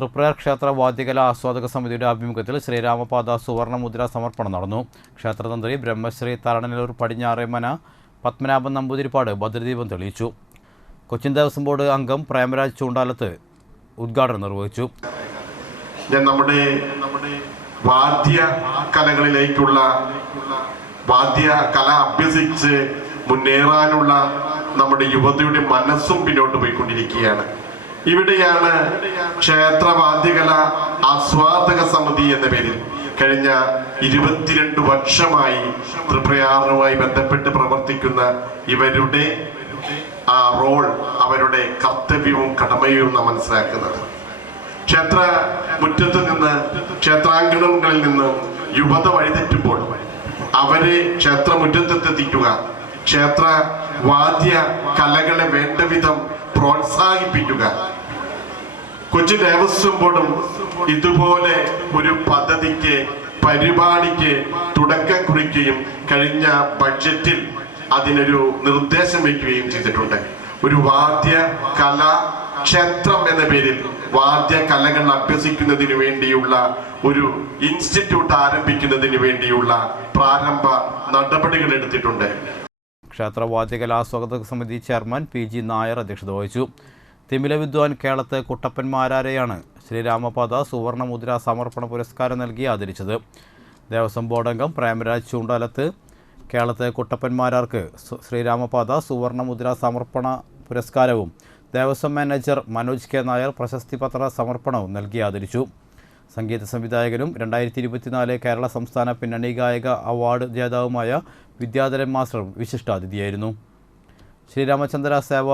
തൃപ്രയാർ ക്ഷേത്ര വാദ്യകല ആസ്വാദക സമിതിയുടെ ആഭിമുഖ്യത്തിൽ ശ്രീരാമപാത സുവർണമുദ്ര സമർപ്പണം നടന്നു. ക്ഷേത്രതന്ത്രി ബ്രഹ്മശ്രീ തരണനല്ലൂർ പടിഞ്ഞാറേമന പത്മനാഭൻ നമ്പൂതിരിപ്പാട് ഭദ്രദീപം തെളിയിച്ചു. കൊച്ചിൻ ദേവസ്വം ബോർഡ് അംഗം പ്രേമരാജ് ചൂണ്ടാലത്ത് ഉദ്ഘാടനം നിർവഹിച്ചു. നമ്മുടെ വാദ്യ കലകളിലേക്കുള്ള വാദ്യ കല അഭ്യസിച്ച് മുന്നേറാനുള്ള നമ്മുടെ യുവതയുടെ മനസ്സും പിന്നോട്ട് പോയിക്കൊണ്ടിരിക്കുകയാണ്. ഇവിടെയാണ് ക്ഷേത്ര വാദ്യകല ആസ്വാദക സമിതി എന്ന പേരിൽ കഴിഞ്ഞ ഇരുപത്തിരണ്ട് വർഷമായി ത്രിപ്രയാറുമായി ബന്ധപ്പെട്ട് പ്രവർത്തിക്കുന്ന ഇവരുടെ ആ റോൾ അവരുടെ കർത്തവ്യവും കടമയും നാം മനസ്സിലാക്കുന്നത്. ക്ഷേത്ര മുറ്റത്ത് നിന്ന് ക്ഷേത്രാങ്കണങ്ങളിൽ നിന്ന് യുവത വഴിതെറ്റുമ്പോൾ അവരെ ക്ഷേത്രമുറ്റത്തെത്തിക്കുക ക്ഷേത്ര വാദ്യ കലകളെ വേണ്ട വിധം പ്രോത്സാഹിപ്പിക്കുക. കൊച്ചി ദേവസ്വം ബോർഡും ഇതുപോലെ ഒരു പദ്ധതിക്ക് പരിപാടിക്ക് തുടക്കം കുറിക്കുകയും കഴിഞ്ഞ ബഡ്ജറ്റിൽ അതിനൊരു നിർദ്ദേശം വയ്ക്കുകയും ചെയ്തിട്ടുണ്ട്. ഒരു വാദ്യ കല ക്ഷേത്രം എന്ന പേരിൽ വാദ്യ കലകൾ അഭ്യസിക്കുന്നതിന് വേണ്ടിയുള്ള ഒരു ഇൻസ്റ്റിറ്റ്യൂട്ട് ആരംഭിക്കുന്നതിന് വേണ്ടിയുള്ള പ്രാരംഭ നടപടികൾ എടുത്തിട്ടുണ്ട്. ക്ഷേത്ര വാദ്യകല ആസ്വാദക സമിതി ചെയർമാൻ പി ജി നായർ അധ്യക്ഷത വഹിച്ചു. തിമില വിദ്വാൻ കേളത്ത് കുട്ടപ്പൻമാരാരെയാണ് ശ്രീരാമപാത സുവർണമുദ്ര സമർപ്പണ പുരസ്കാരം നൽകി ആദരിച്ചത്. ദേവസ്വം ബോർഡംഗം പ്രേമരാജ് ചൂണ്ടാലത്ത് കേളത്ത് കുട്ടപ്പന്മാരാർക്ക് സു- ശ്രീരാമപാത സുവർണമുദ്ര സമർപ്പണ പുരസ്കാരവും ദേവസ്വം മാനേജർ മനോജ് കെ നായർ പ്രശസ്തി പത്ര സമർപ്പണവും നൽകി ആദരിച്ചു. സംഗീത സംവിധായകനും രണ്ടായിരത്തി ഇരുപത്തിനാല് കേരള സംസ്ഥാന പിന്നണി ഗായക അവാർഡ് ജേതാവുമായ Vidyadharan master വിശിഷ്ടാതിഥിയായിരുന്നു. Sreeramachandra Seva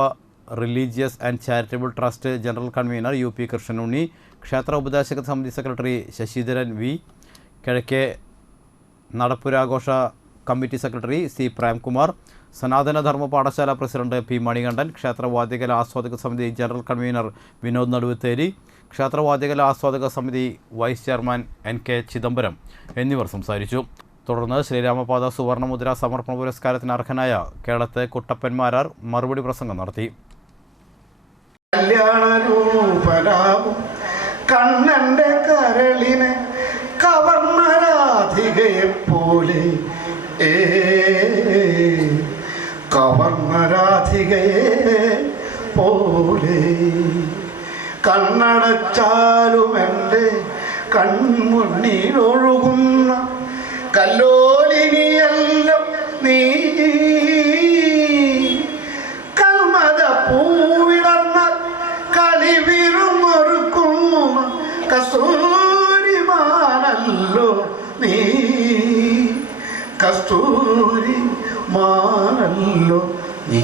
religious and charitable trust general convener U P Krishnanunni ക്ഷേത്ര ഉപദേശക സമിതി സെക്രട്ടറി ശശിധരൻ വി കിഴക്കേ നടപ്പുരാഘോഷ committee secretary C Premkumar Sanatana Dharma പാഠശാല പ്രസിഡന്റ് പി മണികണ്ഠൻ ക്ഷേത്രവാദികല ആസ്വാദക സമിതി ജനറൽ കൺവീനർ വിനോദ് നടുവത്തേരി ക്ഷേത്രവാദ്യകല ആസ്വാദക സമിതി vice chairman N K Chidambaram എന്നിവർ സംസാരിച്ചു. തുടർന്ന് ശ്രീരാമപാത സുവർണമുദ്ര സമർപ്പണ പുരസ്കാരത്തിന് അർഹനായ കേരളത്തെ കുട്ടപ്പന്മാരാർ മറുപടി പ്രസംഗം നടത്തി. കണ്ണന്റെ കരളിനെ കവർന്ന രാധികയെ പോലെ. കണ്ണടച്ചാലും എന്റെ കൺമുണ്ണീരൊഴുകുന്ന കല്ലോലിനിയെല്ലാം നീ. കൽമത പൂവിടന്ന കളിവിരുമൊരുക്കുന്ന കസ്തൂരിമാണല്ലോ നീ. കസ്തൂരി മാണല്ലോ നീ.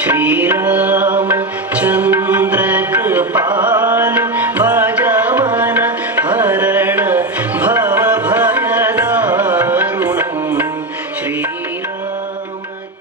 श्रीराम